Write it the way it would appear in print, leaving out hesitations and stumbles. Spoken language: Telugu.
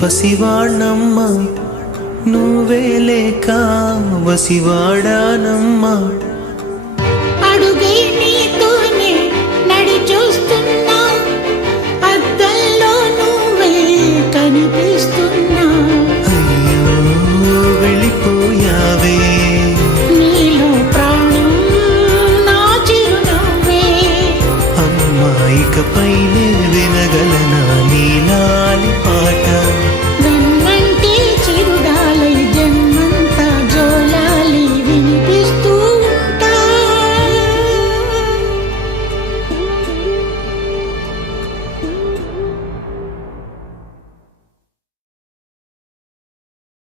పసివాణమ్మ నువ్వే లేక వసివాడానమ్మా. అడుగే నీతోనే నడి చూస్తున్నా, అద్దంలో నువ్వే కనిపిస్తున్నా. అయ్యో వెళ్ళిపోయావే, నీలో ప్రాణం నా చిరునవ్వే. అమ్మాయికపైనే